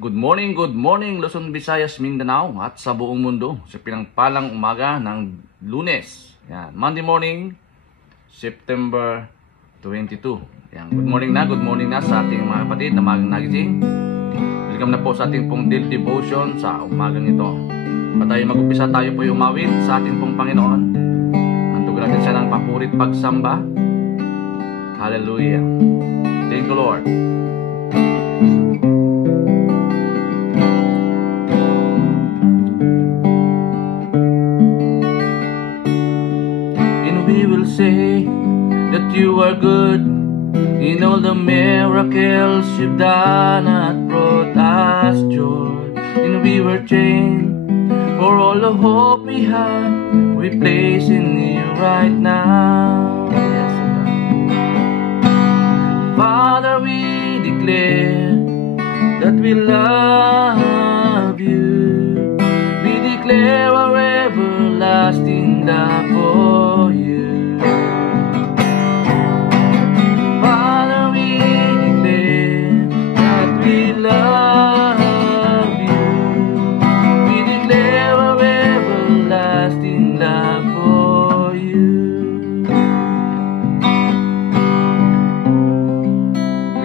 Good morning Luzon, Visayas, Mindanao at sa buong mundo sa pinangpalang umaga ng Lunes. Yan, Monday morning, September 22. Yan, good morning na sa ating mga kapatid na magang nagising. Welcome na po sa ating pong daily devotion sa umagang ito. Tayo mag-umpisa, tayo po umawit sa ating pong Panginoon. Hantugan natin siya ng papurit pagsamba. Hallelujah. Thank you, Lord. We will say that you are good in all the miracles you've done and brought us joy. And we were chained for all the hope we had, we place in you right now. Yes, Father, we declare that we love you. We declare our everlasting love for you.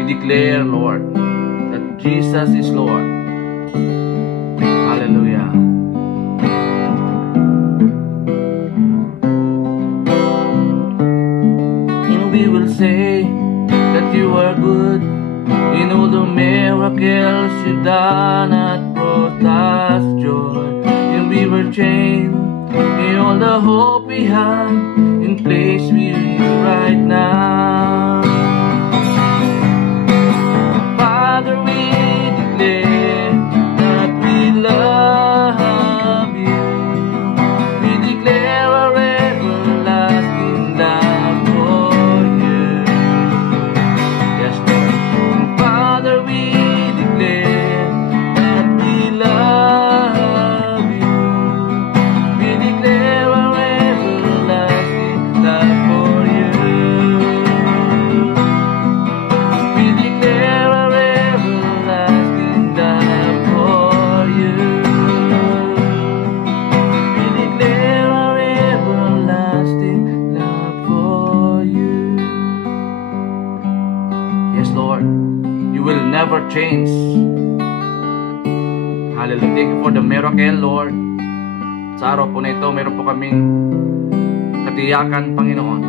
Declare, Lord, that Jesus is Lord. Hallelujah. And we will say that you are good in all the miracles you've done and brought us joy. And we were chained in all the hope we had, in place with you right now. Father, we declare that we love you. We declare our everlasting love for you. Yes, Lord. Father, we declare that we love you. We declare our everlasting love for you. We declare our Lord, you will never change. Hallelujah. Thank you for the miracle, Lord. Sa araw po na ito, meron po kaming katiyakan, Panginoon,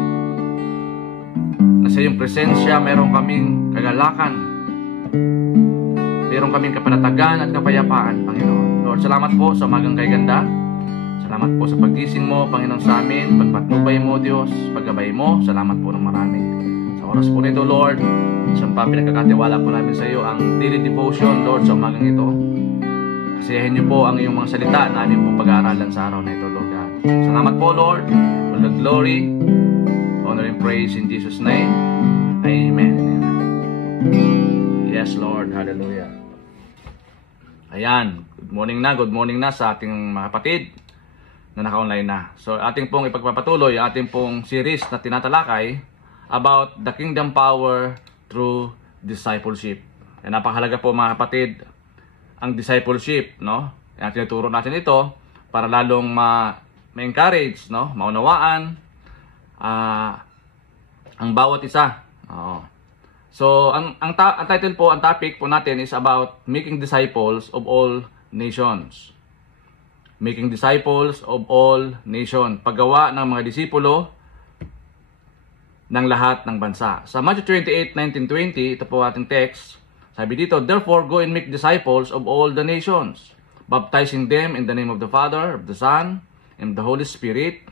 na sa iyong presensya, meron kaming kagalakan, meron kaming kapanatagan at kapayapaan, Panginoon. Lord, salamat po sa magang kay ganda. Salamat po sa paggising mo, Panginoon, sa amin, pagpatnubay mo, Diyos, paggabay mo. Salamat po ng marami. Sa oras po na ito, Lord, siyang pa pinagkakatiwala po namin sa iyo ang daily devotion, Lord, sa umagang ito. Kasiyahin niyo po ang iyong mga salita na aming pong pag-aaralan sa araw na ito, Lord God. Salamat po, Lord, for the glory, honor, and praise in Jesus' name. Amen. Yes, Lord. Hallelujah. Ayan. Good morning na sa ating mga kapatid na naka-online na. So, ating pong ipagpapatuloy, ating pong series na tinatalakay about the kingdom power through discipleship. Yan, napakahalaga po mga kapatid ang discipleship, no? Yan, tinuturo natin ito para lalong ma-encourage, no? Maunawaan ang bawat isa. So, ang title po, ang topic po natin is about making disciples of all nations. Making disciples of all nations. Paggawa ng mga disipulo ng lahat ng bansa. Sa Matthew 28:19-20, ito po ating text. Sabi dito, therefore go and make disciples of all the nations, baptizing them in the name of the Father, of the Son, and the Holy Spirit.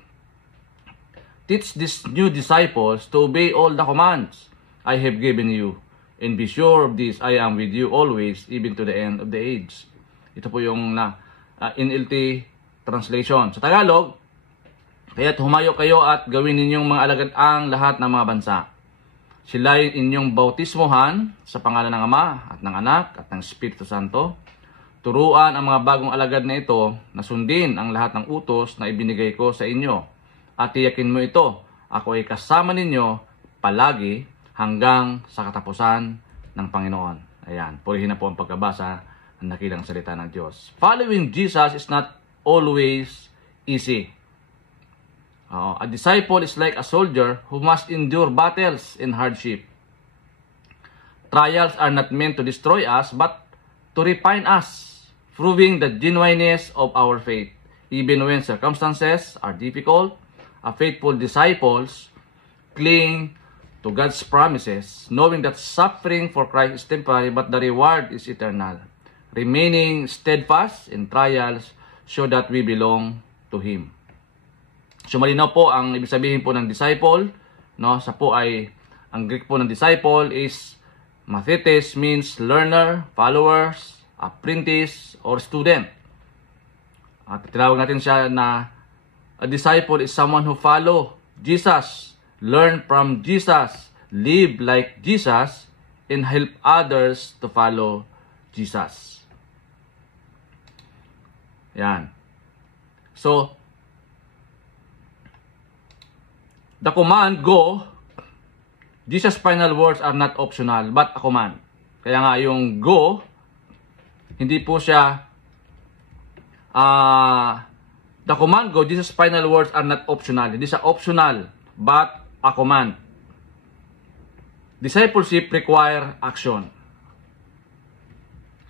Teach these new disciples to obey all the commands I have given you, and be sure of this, I am with you always, even to the end of the age. Ito po yung NLT translation. Sa Tagalog, kaya't humayo kayo at gawin ninyong mga alagad ang lahat ng mga bansa. Sila'y inyong bautismohan sa pangalan ng Ama at ng Anak at ng Espiritu Santo. Turuan ang mga bagong alagad na ito na sundin ang lahat ng utos na ibinigay ko sa inyo. At tiyakin mo ito, ako ay kasama ninyo palagi hanggang sa katapusan ng Panginoon. Ayan, purihin na po ang pagkabasa ang nakilang salita ng Diyos. Following Jesus is not always easy. A disciple is like a soldier who must endure battles and hardship. Trials are not meant to destroy us, but to refine us, proving the genuineness of our faith. Even when circumstances are difficult, faithful disciples cling to God's promises, knowing that suffering for Christ is temporary, but the reward is eternal. Remaining steadfast in trials show that we belong to Him. So malinaw po ang ibig sabihin po ng disciple, no? Sa po ay ang Greek po ng disciple is mathetes, means learner, followers, apprentice, or student. At tinawag natin siya na a disciple is someone who follow Jesus, learn from Jesus, live like Jesus, and help others to follow Jesus. Yan. So, the command, go, Jesus' final words are not optional, but a command. Kaya nga yung go, hindi po siya, the command go, Jesus' final words are not optional. Hindi siya optional, but a command. Discipleship require action.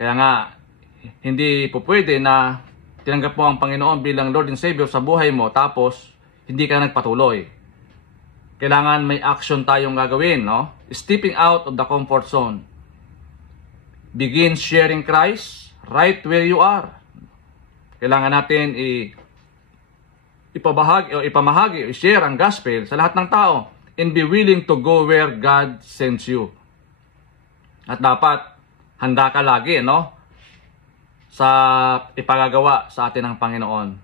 Kaya nga, hindi po pwede na tinanggap mo ang Panginoon bilang Lord and Savior sa buhay mo, tapos hindi ka nagpatuloy. Kailangan may action tayong gagawin, no? Stepping out of the comfort zone. Begin sharing Christ right where you are. Kailangan natin ipamahagi o i-share ang gospel sa lahat ng tao and be willing to go where God sends you. At dapat handa ka lagi, no? Sa ipagagawa sa atin ng Panginoon.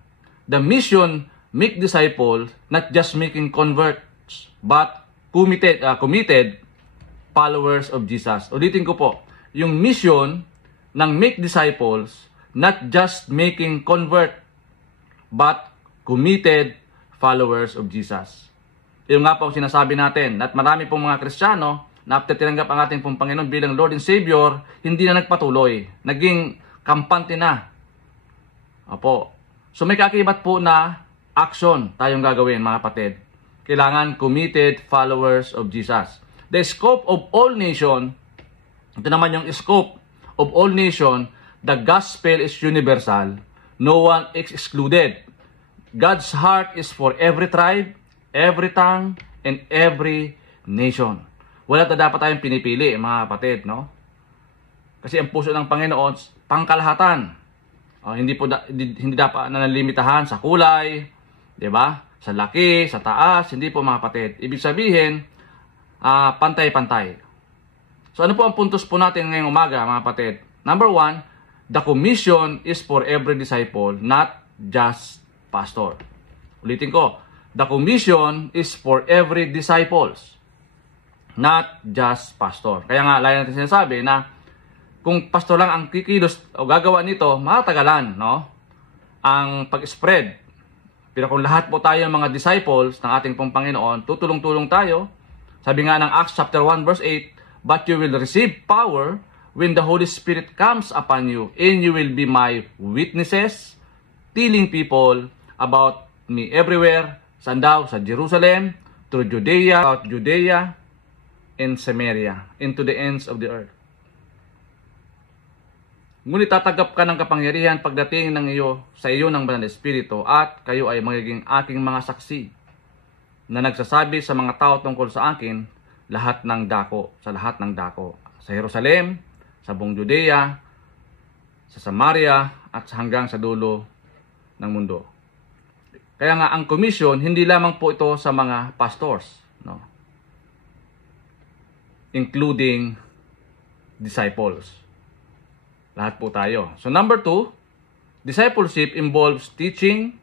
The mission, make disciples, not just making converts, but committed followers of Jesus. Ulitin ko po, yung mission ng make disciples, not just making convert, but committed followers of Jesus. Yung nga po ang sinasabi natin, at marami pong mga Kristiyano na after tinanggap ang ating pong Panginoon bilang Lord and Savior, hindi na nagpatuloy. Naging kampante na. Opo. So may kaakibat po na action tayong gagawin, mga kapatid. Kailangan committed followers of Jesus. The scope of all nation, ito naman yung scope of all nation, the gospel is universal. No one is excluded. God's heart is for every tribe, every tongue, and every nation. Wala na dapat tayong pinipili, mga kapatid, no? Kasi ang puso ng Panginoon, pangkalahatan. Hindi dapat nalimitahan sa kulay, di ba? Sa laki, sa taas, hindi po, mga kapatid. Ibig sabihin, pantay-pantay. So ano po ang puntos po natin ngayong umaga, mga kapatid? Number 1, the commission is for every disciple, not just pastor. Ulitin ko, the commission is for every disciples, not just pastor. Kaya nga, lagi natin sinasabi na kung pastor lang ang kikilos o gagawa nito, matagalan, no? Ang pag-spread. Pero kung lahat po tayo mga disciples ng ating pong Panginoon, tutulong-tulong tayo. Sabi nga ng Acts chapter 1 verse 8, but you will receive power when the Holy Spirit comes upon you, and you will be my witnesses, telling people about me everywhere. Saan daw? Sa Jerusalem, through Judea, and Samaria, into the ends of the earth. Ngunit tatanggap ka ng kapangyarihan pagdating sa iyo ng Banal na Espiritu, at kayo ay magiging aking mga saksi na nagsasabi sa mga tao tungkol sa akin sa lahat ng dako. Sa Jerusalem, sa buong Judea, sa Samaria, at hanggang sa dulo ng mundo. Kaya nga ang commission, hindi lamang po ito sa mga pastors, no? Including disciples. Lahat po tayo. So number 2, discipleship involves teaching,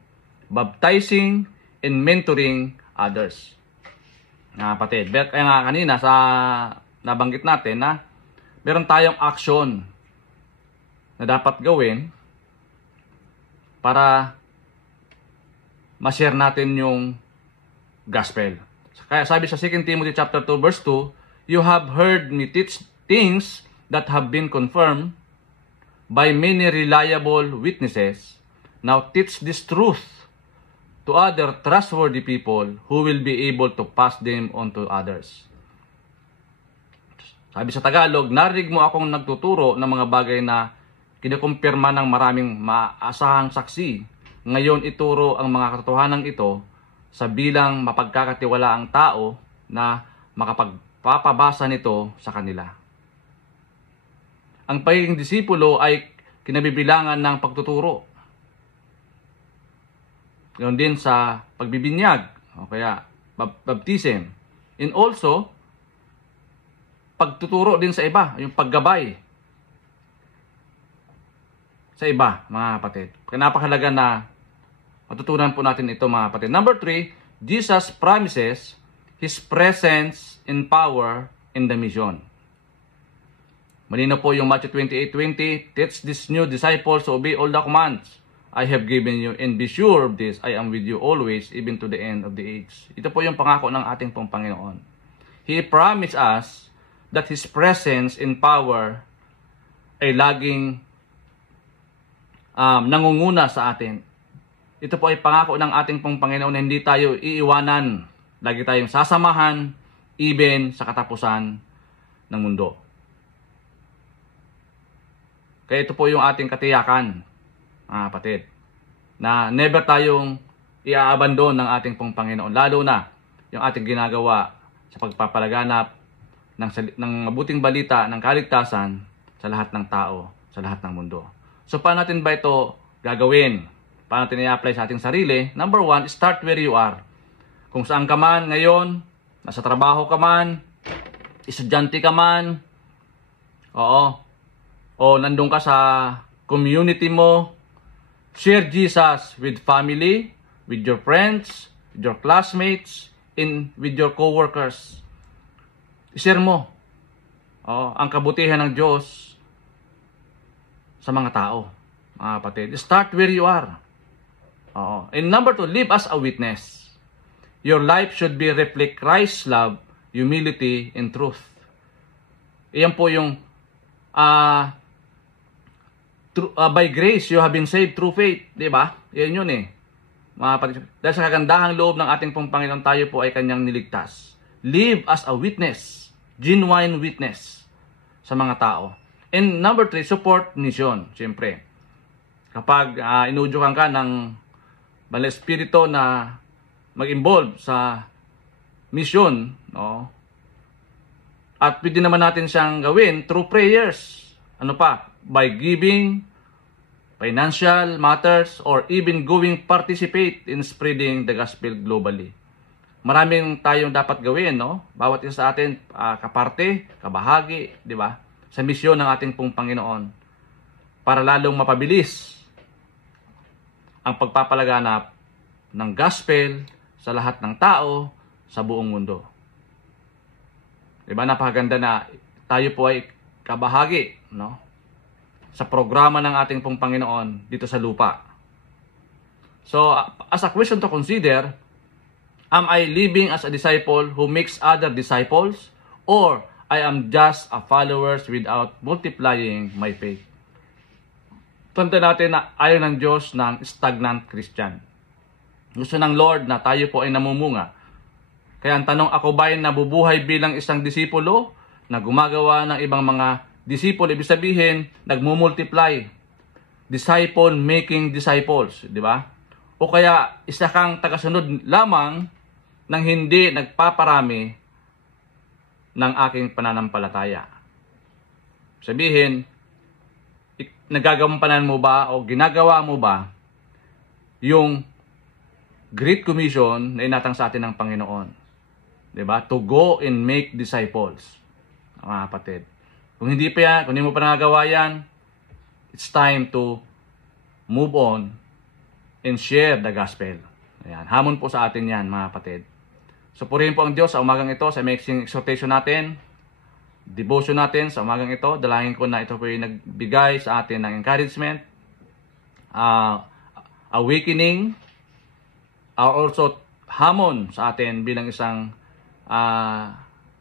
baptizing, and mentoring others. Kapatid, kaya nga kanina sa nabanggit natin na meron tayong action na dapat gawin para ma-share natin yung gospel. Kaya sabi sa 2 Timothy chapter 2 verse 2, you have heard me teach things that have been confirmed by many reliable witnesses. Now teach this truth to other trustworthy people who will be able to pass them on to others. Sabi sa Tagalog, narinig mo akong nagtuturo ng mga bagay na kinukumpirma ng maraming maasahang saksi. Ngayon ituro ang mga katotohanan ito sa bilang mapagkakatiwalaang tao na makapagpapabasa nito sa kanila. Ang pagiging disipulo ay kinabibilangan ng pagtuturo. Ganoon din sa pagbibinyag o kaya baptism. And also, pagtuturo din sa iba, yung paggabay sa iba, mga kapatid. Kaya napakahalaga na matutunan po natin ito, mga kapatid. Number 3, Jesus promises His presence and power in the mission. Malino po yung Matthew 28:20, teach these new disciples to obey all the commands I have given you, and be sure of this, I am with you always, even to the end of the age. Ito po yung pangako ng ating pong Panginoon. He promised us that His presence and power ay laging nangunguna sa atin. Ito po ay pangako ng ating pong Panginoon na hindi tayo iiwanan. Lagi tayong sasamahan, even sa katapusan ng mundo. Kaya ito po yung ating katiyakan, mga kapatid, na never tayong iaabandon ng ating pong Panginoon. Lalo na yung ating ginagawa sa pagpapalaganap ng mabuting balita ng kaligtasan sa lahat ng tao, sa lahat ng mundo. So, paano natin ba ito gagawin? Paano natin i-apply sa ating sarili? Number 1, start where you are. Kung saan ka man ngayon, nasa trabaho ka man, estudyante ka man, o nandun ka sa community mo, share Jesus with family, with your friends, with your classmates, and with your co-workers. I-share mo ang kabutihan ng Diyos sa mga tao, mga kapatid. Start where you are. And number 2, live as a witness. Your life should be reflect Christ's love, humility, and truth. Iyan po yung by grace you have been saved through faith, di ba? Yan yun mga kapatid. Dahil sa kagandahang loob ng ating pong Panginoon, tayo po ay kanyang niligtas. Live as a witness, genuine witness sa mga tao. And number 3, support mission. Siyempre, kapag inudyukan ka ng Banal Espiritu na mag-involve sa mission, at pwede naman natin siyang gawin through prayers. Ano pa? By giving, financial matters, or even going participate in spreading the gospel globally. Maraming tayong dapat gawin, Bawat isa sa atin, kaparte, kabahagi, di ba? Sa misyon ng ating pong Panginoon para lalong mapabilis ang pagpapalaganap ng gospel sa lahat ng tao sa buong mundo. Diba? Napakaganda na tayo po ay kabahagi, sa programa ng ating pong Panginoon dito sa lupa. So, as a question to consider, am I living as a disciple who makes other disciples, or I am just a followers without multiplying my faith? Tanda natin na ayaw ng Diyos ng stagnant Christian. Gusto ng Lord na tayo po ay namumunga. Kaya ang tanong, ako ba ay nabubuhay bilang isang disipulo na gumagawa ng ibang mga disipulo? Ibig sabihin, nagmumultiply. Disciple making disciples, di ba? O kaya isa kang tagasunod lamang nang hindi nagpaparami ng aking pananampalataya. Sabihin, nagagampanan mo ba o ginagawa mo ba yung Great Commission na inatang sa atin ng Panginoon? Diba? To go and make disciples. Mga kapatid. Kung hindi mo pa nagagawa yan, it's time to move on and share the gospel. Ayan. Hamon po sa atin yan, mga kapatid. So, purihin po ang Diyos sa umagang ito, sa mixing exhortation natin, devotion natin sa umagang ito. Dalangin ko na ito po yung nagbigay sa atin ng encouragement, awakening, or also hamon sa atin bilang isang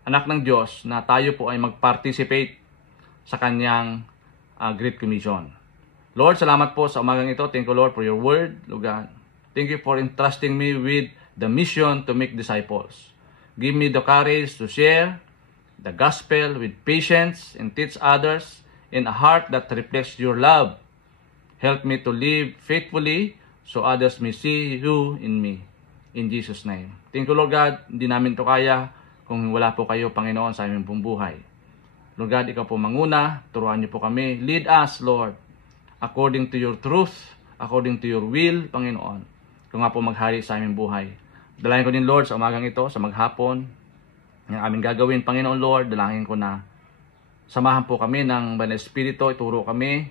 anak ng Diyos na tayo po ay mag-participate sa kanyang Great Commission. Lord, salamat po sa umagang ito. Thank you, Lord, for your word, Lord God. Thank you for entrusting me with the mission to make disciples. Give me the courage to share the gospel with patience and teach others in a heart that reflects your love. Help me to live faithfully so others may see you in me. In Jesus' name. Thank you, Lord God. Hindi namin to kaya kung wala po kayo, Panginoon, sa aming pong buhay. Lord God, ikaw po manguna. Turuan niyo po kami. Lead us, Lord, according to your truth, according to your will, Panginoon. Ikaw nga po maghari sa aming buhay. Dalangin ko din, Lord, sa umagang ito, sa maghapon, yung aming gagawin, Panginoon, Lord, dalangin ko na samahan po kami ng Banal Espiritu, ituro kami,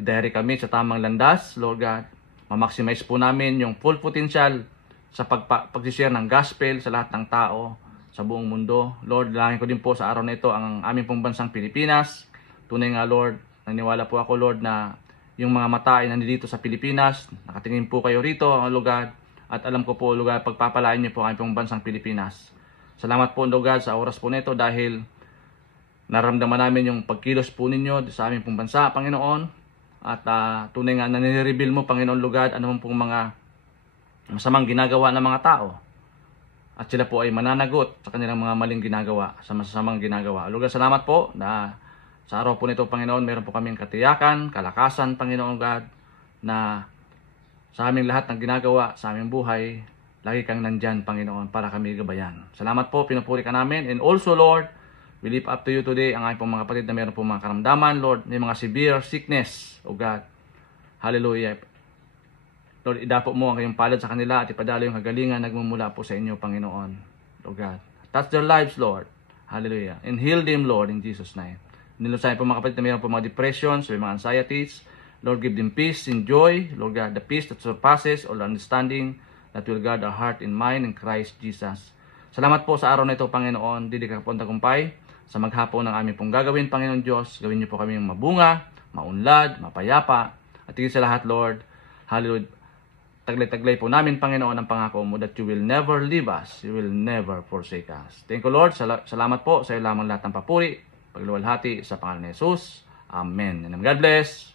i-direct kami sa tamang landas, Lord God. Ma-maximize po namin yung full potential sa pag-share ng gospel sa lahat ng tao sa buong mundo. Lord, dalangin ko din po sa araw na ito ang aming pong bansang Pilipinas. Tunay nga, Lord, naniwala po ako, Lord, na yung mga mata ay nandito sa Pilipinas. Nakatingin po kayo rito, Lord God. At alam ko po, Lord God, pagpapalain niyo po ang aming pong bansang Pilipinas. Salamat po, Lord God, sa oras po nito dahil naramdaman namin yung pagkilos po ninyo sa aming pong bansa, Panginoon. At tunay nga na nire-reveal mo, Panginoon, Lord God, ano pong mga masamang ginagawa ng mga tao. At sila po ay mananagot sa kanilang mga maling ginagawa, sa masasamang ginagawa. Lord God, salamat po na sa araw po nito, Panginoon, meron po kaming katiyakan, kalakasan, Panginoon God, na sa aming lahat ng ginagawa, sa aming buhay, lagi kang nandyan, Panginoon, para kami gabayan. Salamat po, pinupuri ka namin. And also, Lord, we lift up to you today ang aming pong mga kapatid na meron pong mga karamdaman, Lord, may mga severe sickness, O God. Hallelujah. Lord, idapo mo ang kayong palad sa kanila at ipadalo yung kagalingan nagmumula po sa inyo, Panginoon, O God. Touch their lives, Lord. Hallelujah. And heal them, Lord, in Jesus' name. Nilusahin po mga kapatid na mayroon po mga depressions, may mga anxieties. Lord, give them peace and joy. Lord God, the peace that surpasses all understanding that will guard our heart and mind in Christ Jesus. Salamat po sa araw na ito, Panginoon. Didi ka po ang tagumpay sa maghapon ng aming pong gagawin, Panginoon Diyos. Gawin niyo po kami mabunga, maunlad, mapayapa. At higit sa lahat, Lord, hallelujah, taglay-taglay po namin, Panginoon, ang pangako mo that you will never leave us, you will never forsake us. Thank you, Lord. Salamat po sa iyo lamang lahat ng papuri, pagluwalhati sa pangalan ni Jesus. Amen. And God bless.